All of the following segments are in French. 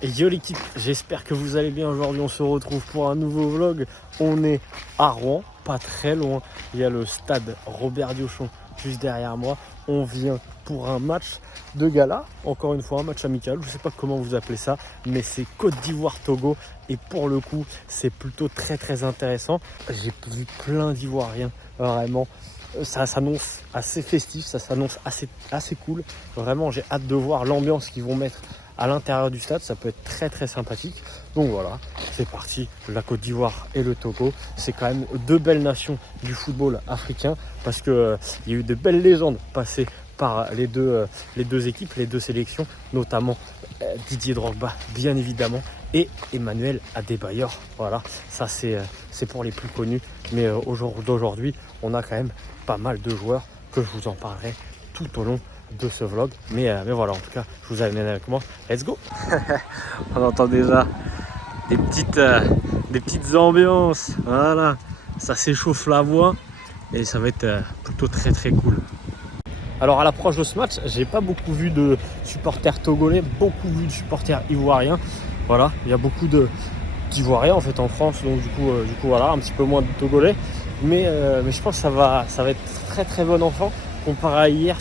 Yo l'équipe, j'espère que vous allez bien. Aujourd'hui on se retrouve pour un nouveau vlog. On est à Rouen, pas très loin. Il y a le stade Robert Diochon juste derrière moi. On vient pour un match de gala, encore une fois un match amical, je sais pas comment vous appelez ça, mais c'est Côte d'Ivoire-Togo et pour le coup c'est plutôt très intéressant. J'ai vu plein d'Ivoiriens, vraiment. Ça s'annonce assez festif, ça s'annonce assez cool. Vraiment j'ai hâte de voir l'ambiance qu'ils vont mettre à l'intérieur du stade, ça peut être très sympathique. Donc voilà, c'est parti, la Côte d'Ivoire et le Togo. C'est quand même deux belles nations du football africain parce qu'il y a eu de belles légendes passées par les deux équipes, les deux sélections, notamment Didier Drogba bien évidemment et Emmanuel Adebayor. Voilà, ça c'est pour les plus connus, mais d'aujourd'hui on a quand même pas mal de joueurs que je vous en parlerai tout au long de ce vlog, mais voilà, en tout cas je vous amène avec moi, let's go. On entend déjà des petites ambiances, voilà, ça s'échauffe la voix et ça va être plutôt très cool. Alors à l'approche de ce match, j'ai pas beaucoup vu de supporters togolais, beaucoup vu de supporters ivoiriens. Voilà, il y a beaucoup d'Ivoiriens en fait en France, donc du coup voilà, un petit peu moins de togolais, mais je pense que ça va être très bon enfant. Comparé à hier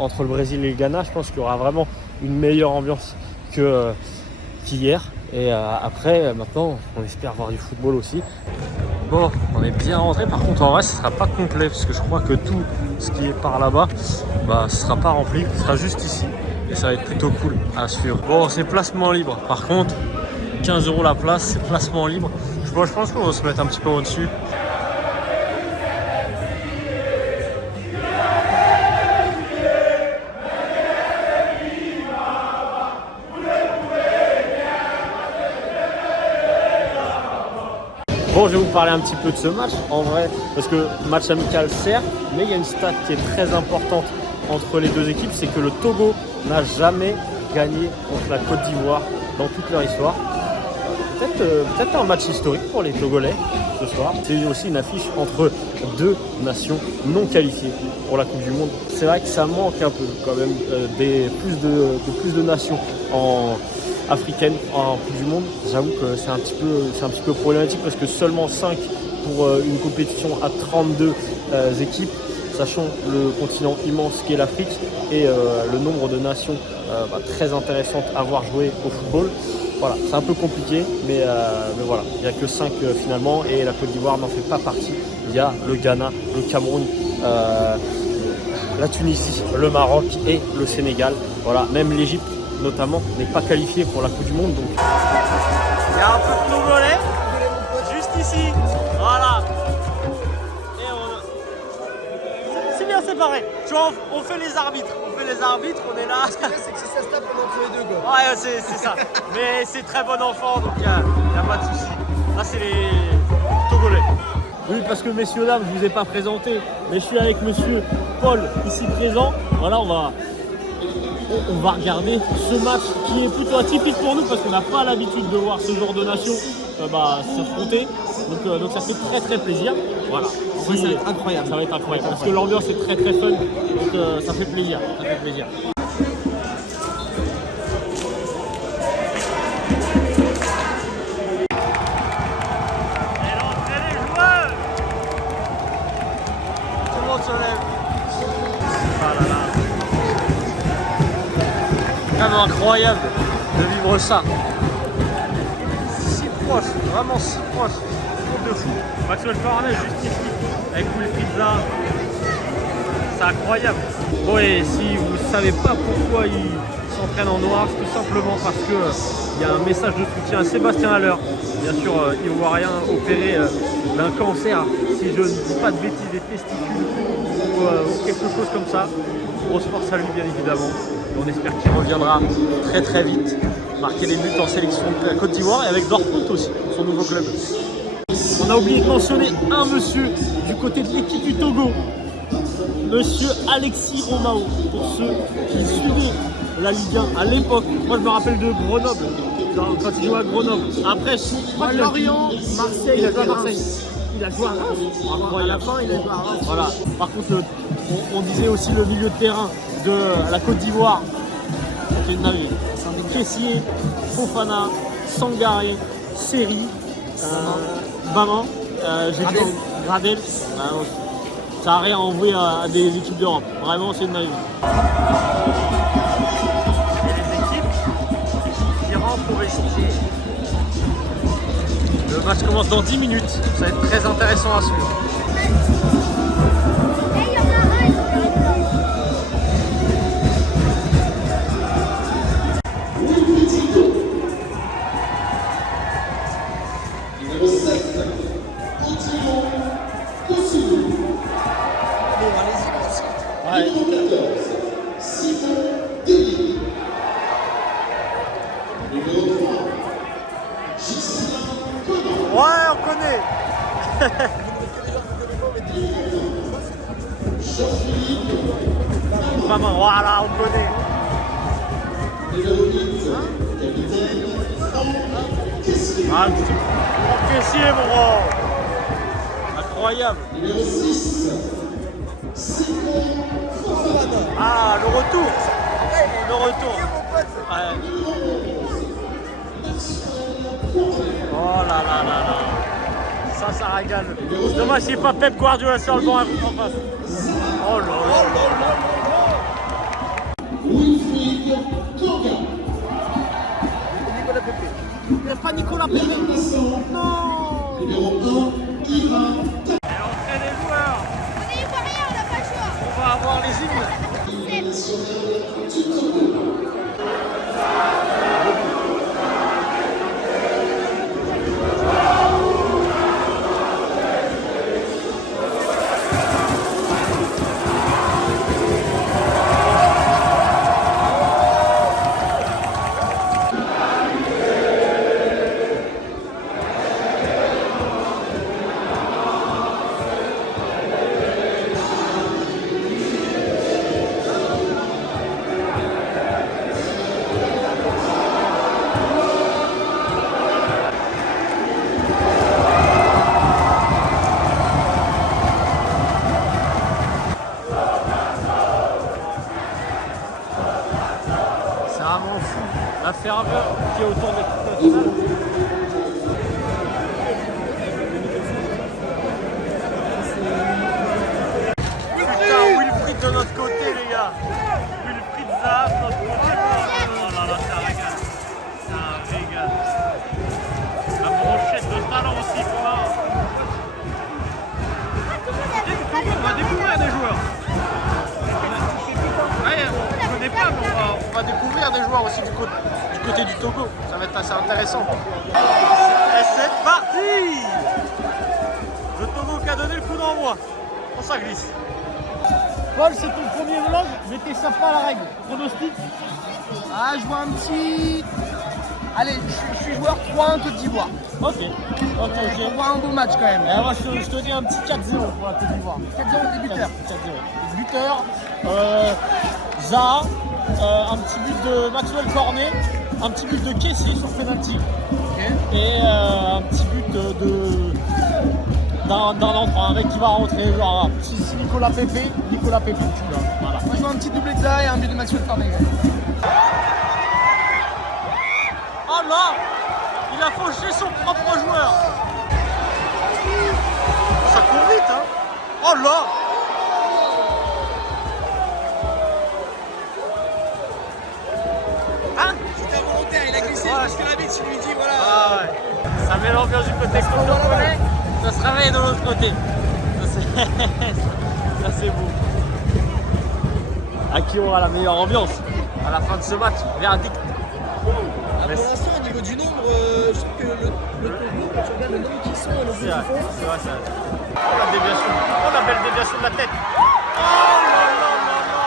entre le Brésil et le Ghana, je pense qu'il y aura vraiment une meilleure ambiance qu'hier. Et après, maintenant, on espère voir du football aussi. Bon, on est bien rentré. Par contre, en vrai, ce ne sera pas complet parce que je crois que tout ce qui est par là-bas, ce ne sera pas rempli. Ce sera juste ici. Et ça va être plutôt cool à suivre. Bon, c'est placement libre. Par contre, 15 € la place, c'est placement libre. Je pense qu'on va se mettre un petit peu au-dessus. Bon, je vais vous parler un petit peu de ce match, en vrai, parce que match amical certes, mais il y a une stat qui est très importante entre les deux équipes, c'est que le Togo n'a jamais gagné contre la Côte d'Ivoire dans toute leur histoire. Peut-être un match historique pour les Togolais ce soir. C'est aussi une affiche entre deux nations non qualifiées pour la Coupe du Monde. C'est vrai que ça manque un peu quand même plus de nations africaine en Coupe du Monde. J'avoue que c'est un petit peu problématique parce que seulement 5 pour une compétition à 32 équipes, sachant le continent immense qu'est l'Afrique et le nombre de nations très intéressantes à voir jouer au football. Voilà, c'est un peu compliqué, mais voilà, il n'y a que 5 finalement et la Côte d'Ivoire n'en fait pas partie. Il y a le Ghana, le Cameroun, la Tunisie, le Maroc et le Sénégal. Voilà, même l'Égypte notamment n'est pas qualifié pour la Coupe du Monde. Donc il y a un peu de Togolais juste ici, voilà. Et c'est bien séparé. Tu vois, on fait les arbitres, on est là. Ce qu'il y a, c'est que si ça se tape, on entre les deux gars. Ouais, c'est ça. Mais c'est très bon enfant, donc il n'y a pas de souci. Là, c'est les Togolais. Oui, parce que messieurs, dames, je ne vous ai pas présenté, mais je suis avec monsieur Paul ici présent. Voilà, on va regarder ce match qui est plutôt atypique pour nous parce qu'on n'a pas l'habitude de voir ce genre de nation s'affronter. Donc ça fait très plaisir. Voilà. Oui, ça va être incroyable. Ça va être incroyable parce que l'ambiance est très fun. Donc ça fait plaisir. Et l'entrée des joueurs. Tout le monde se lève. Ah là là. Vraiment incroyable de vivre ça. Si proche, vraiment si proche. Groupe de fou. Maxwell Cornet juste ici, avec Wilfried. C'est incroyable. Bon, et si vous ne savez pas pourquoi il s'entraîne en noir, c'est tout simplement parce que y a un message de soutien à Sébastien Haller, bien sûr ivoirien, opéré d'un cancer, si je ne dis pas de bêtises, des testicules ou quelque chose comme ça. Grosse force à lui bien évidemment. On espère qu'il reviendra très vite, marquer des buts en sélection de la Côte d'Ivoire et avec Dortmund aussi, son nouveau club. On a oublié de mentionner un monsieur du côté de l'équipe du Togo, monsieur Alexis Romao, pour ceux qui suivaient la Ligue 1 à l'époque. Moi je me rappelle de Grenoble, quand il jouait à Grenoble. Après, je crois Lorient, Marseille, il a joué à Marseille. Il a joué à Reims. À la fin, il a joué à Reims. Voilà. Par contre, on disait aussi le milieu de terrain de la Côte d'Ivoire. C'est une dinguerie. Kessié, Fofana, Sangaré, Seri, Baman, j'ai dit Gradel. Ça n'a rien envoyé à des équipes d'Europe. Vraiment, c'est une magie. Et les équipes qui rentrent pour échanger. Le match commence dans 10 minutes. Ça va être très intéressant à suivre. Ouais, on connaît. Vraiment, voilà, on connaît. Ah, Kessié, mon gros. Incroyable. Ah, le retour. Le retour. Ouais. Oh là là là là. Ça régale. C'est dommage qu'il n'y ait pas Pep Guardiola sur le banc en face. Oh là là là là. Nicolas Pepe. Il n'y a pas Nicolas Pepe. Non. Numéro 1, Ivan. Et l'entrée des joueurs. On est ivoirien, on n'a pas le choix. On va avoir les hymnes. C'est vraiment fou la ferveur qui est autour de l'équipe nationale. Putain, Wilfried de notre côté, les gars. Wilfried Zaha de notre côté. Oh là là, ça régale. Ça régale. La brochette de talent aussi qu'on a. On va découvrir des joueurs. Ouais, on ne connaît pas, mais on va découvrir des joueurs aussi du côté du Togo. Ça va être assez intéressant. Et c'est parti! Le Togo qui a donné le coup d'envoi. On s'en glisse. Paul, c'est ton premier vlog, mais t'es sympa à la règle. Pronostic? Ah, je vois un petit. Allez, je suis joueur 3-1 Côte d'Ivoire. Ok. On voit un beau match quand même. Moi, je te dis un petit 4-0 pour la Côte d'Ivoire. 4-0 des buteurs. 4-0. Buteur, Zaha, un petit but de Maxwell Cornet, un petit but de Kessié sur penalty. Et un petit but d'un entrant, un mec qui va rentrer, genre si Nicolas Pepe, tu vois. Voilà. Moi, je vois un petit doublé de Zaha et un but de Maxwell Cornet. Oh là, il a fauché son propre joueur. Ça court vite, hein. Oh là. Hein? C'était involontaire, il a glissé jusqu'à la bite, il lui dit voilà. Ah ouais. Ça met l'ambiance du côté congolais, ça se réveille de l'autre côté. Ça c'est beau. À qui aura la meilleure ambiance à la fin de ce match? Verdict. Pour l'instant, au niveau du nombre, je trouve que le Togo, quand tu regardes le nombre qui sont et le but qu'ils font. C'est vrai, c'est vrai. Oh la déviation. Oh la belle déviation de la tête. Oh là là là là.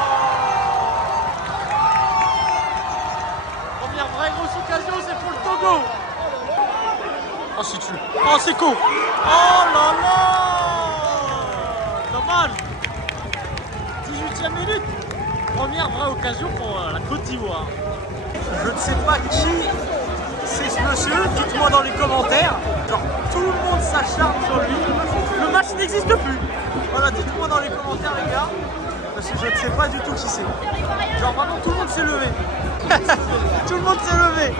Première vraie grosse occasion, c'est pour le Togo. Oh c'est tu. Oh c'est court. Oh là là. Dommage. 18e minute. Première vraie occasion pour la Côte d'Ivoire. Je ne sais pas qui c'est ce monsieur, dites-moi dans les commentaires. Genre tout le monde s'acharne sur lui. Le match n'existe plus. Voilà, dites-moi dans les commentaires les gars. je ne sais pas du tout qui c'est. Genre vraiment tout le monde s'est levé. Tout le monde s'est levé.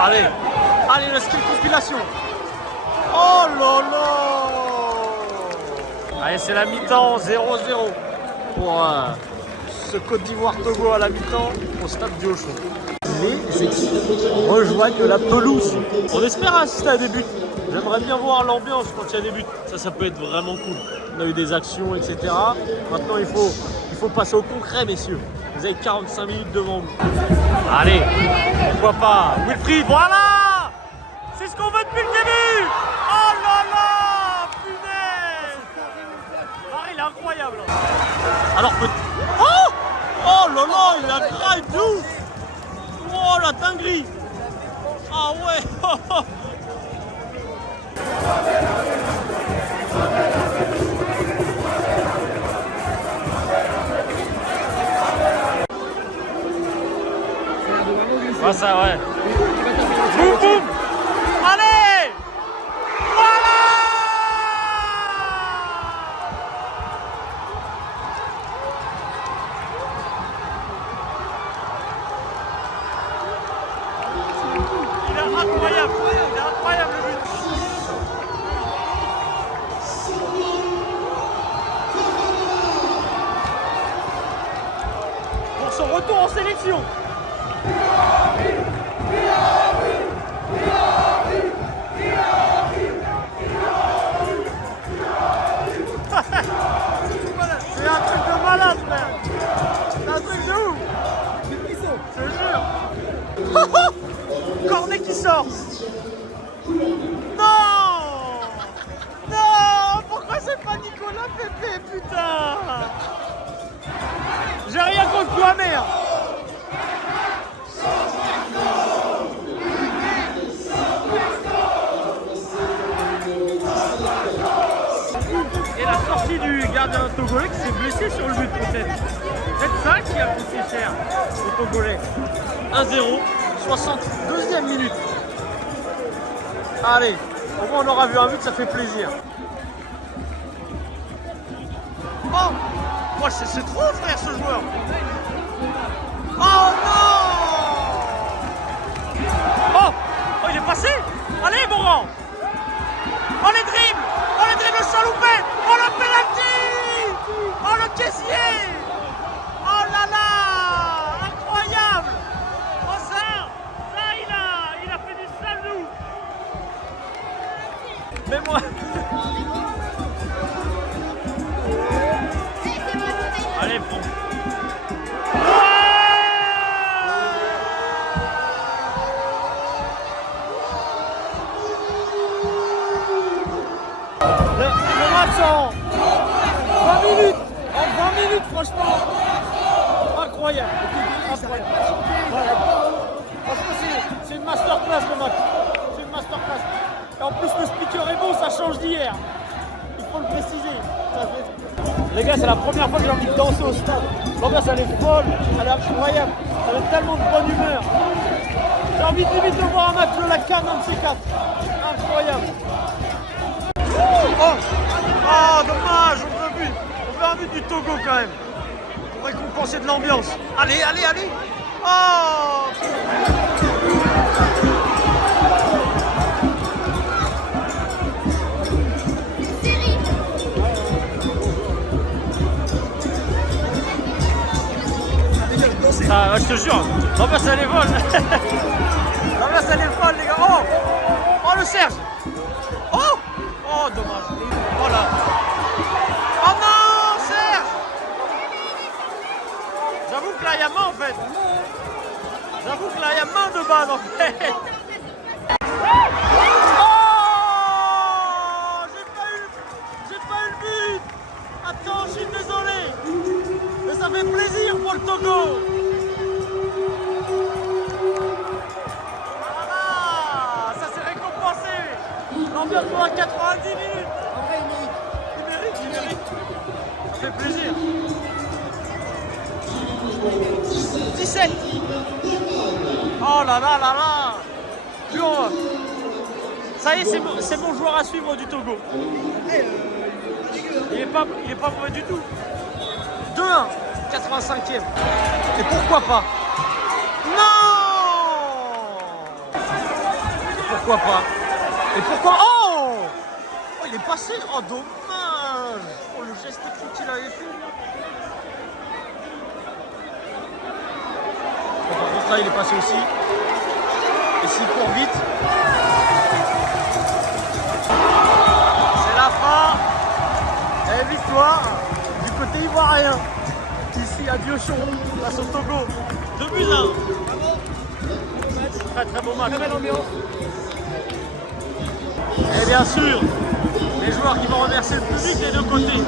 Allez, allez le skill compilation. Oh là là. Allez, c'est la mi-temps, 0-0 pour ce Côte d'Ivoire-Togo à la mi-temps au stade du Auchon. Les équipes rejoignent la pelouse. On espère assister à des buts. J'aimerais bien voir l'ambiance quand il y a des buts. Ça peut être vraiment cool. On a eu des actions, etc. Maintenant, il faut passer au concret, messieurs. Vous avez 45 minutes devant vous. Allez, pourquoi pas. Wilfried, voilà. C'est ce qu'on veut depuis le début. Oh là là, punaise. Ah, il est incroyable. Alors, oh, oh là là, il a drive de ouf. Oh la dinguerie. Ah ouais. Ouais, ça, ouais. Boum, boum. Allez. Voilà. Il est incroyable. Il est incroyable le but. Pour son retour en sélection. C'est un truc de malade, frère. C'est un truc de ouf. Je te jure. Cornet qui sort. Non. Non. Pourquoi c'est pas Nicolas Pepe, putain. J'ai rien contre toi, merde. Et la sortie du gardien togolais qui s'est blessé sur le but peut-être. C'est ça qui a coûté cher au Togolais. 1-0, 62e minute. Allez, au moins on aura vu un but, ça fait plaisir. Oh, oh c'est trop frère ce joueur. Oh non. Oh, oh il est passé. Allez Boran. Oh les dribbles. Oh le dribble salopette. Oh le penalty. Oh le caissier. Oh là là. Incroyable. Oh ça il a fait du sale nous. Mais moi. Allez bon. Le match en 20 minutes. En 20 minutes, franchement. Incroyable. Incroyable. Voilà. Franchement, c'est une masterclass le match. C'est une masterclass. Et en plus, le speaker est bon, ça change d'hier. Il faut le préciser. Les gars, c'est la première fois que j'ai envie de danser au stade. L'ambiance, elle est folle, elle est incroyable. Ça met tellement de bonne humeur. J'ai envie limite de voir un match de la CAN, un de ces quatre. Incroyable. Oh, oh dommage, on veut un but du Togo quand même. Pour récompenser de l'ambiance. Allez, allez, allez. Oh. Ah, je te jure, l'ambiance elle est folle. L'ambiance elle est folle les gars. Oh, oh le Serge. Oh, oh dommage. Oh là. Oh non Serge. J'avoue que là il y a main en fait. J'avoue que là il y a main de base en fait. Oh, j'ai pas eu le but. Attends, je suis désolé. Mais ça fait plaisir pour le Togo. L'ambiance pendant 90 minutes. En vrai, il mérite. Ça fait plaisir. 17. Oh là là là là. Plus on va. Ça y est, c'est mon joueur à suivre du Togo. Il est pas mauvais du tout. 2-1, 85e. Et pourquoi pas? Non! Pourquoi pas? Et pourquoi? Oh! Oh, il est passé. Oh, dommage. Oh, le geste technique qu'il avait fait. Bon, par contre, là, il est passé aussi. Et s'il court vite. C'est la fin. Et victoire du côté ivoirien. Ici à Diochon, face au Togo. 2-1. Très très beau match. Très belle ambiance. Et bien sûr, les joueurs qui vont remercier le public des deux côtés.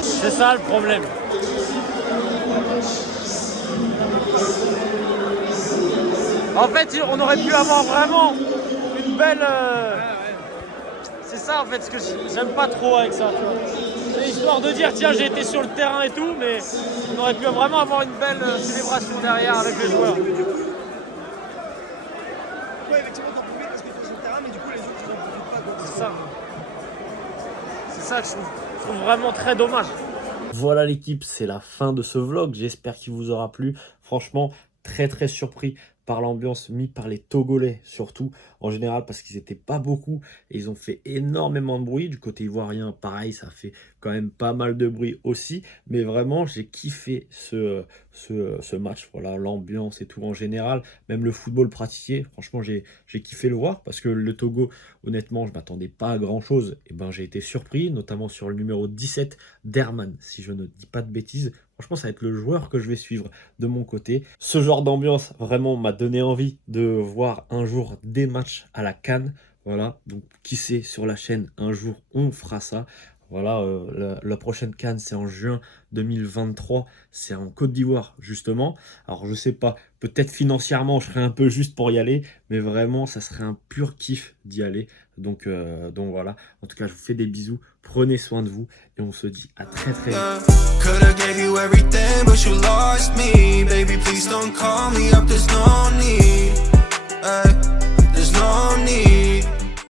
C'est ça le problème. En fait, on aurait pu avoir vraiment une belle... C'est ça en fait ce que j'aime pas trop avec ça. C'est histoire de dire tiens j'ai été sur le terrain et tout, mais on aurait pu vraiment avoir une belle célébration derrière avec les joueurs. Ouais, effectivement, t'en profites parce que t'es sur le terrain, mais du coup, les autres, ils en profitent pas. C'est ça. C'est ça que je trouve vraiment très dommage. Voilà l'équipe, c'est la fin de ce vlog. J'espère qu'il vous aura plu. Franchement, très très surpris par l'ambiance mise par les Togolais surtout en général parce qu'ils n'étaient pas beaucoup et ils ont fait énormément de bruit. Du côté ivoirien pareil, ça fait quand même pas mal de bruit aussi, mais vraiment j'ai kiffé ce match. Voilà, l'ambiance et tout en général, même le football pratiqué, franchement j'ai kiffé le voir parce que le Togo, honnêtement je m'attendais pas à grand chose et ben j'ai été surpris, notamment sur le numéro 17 Derman, si je ne dis pas de bêtises. Franchement, ça va être le joueur que je vais suivre de mon côté. Ce genre d'ambiance, vraiment, m'a donné envie de voir un jour des matchs à la CAN. Voilà, donc qui sait, sur la chaîne, un jour, on fera ça. Voilà, la prochaine CAN, c'est en juin 2023. C'est en Côte d'Ivoire, justement. Alors, je sais pas, peut-être financièrement, je serais un peu juste pour y aller. Mais vraiment, ça serait un pur kiff d'y aller. Donc voilà, en tout cas, je vous fais des bisous. Prenez soin de vous et on se dit à très très vite.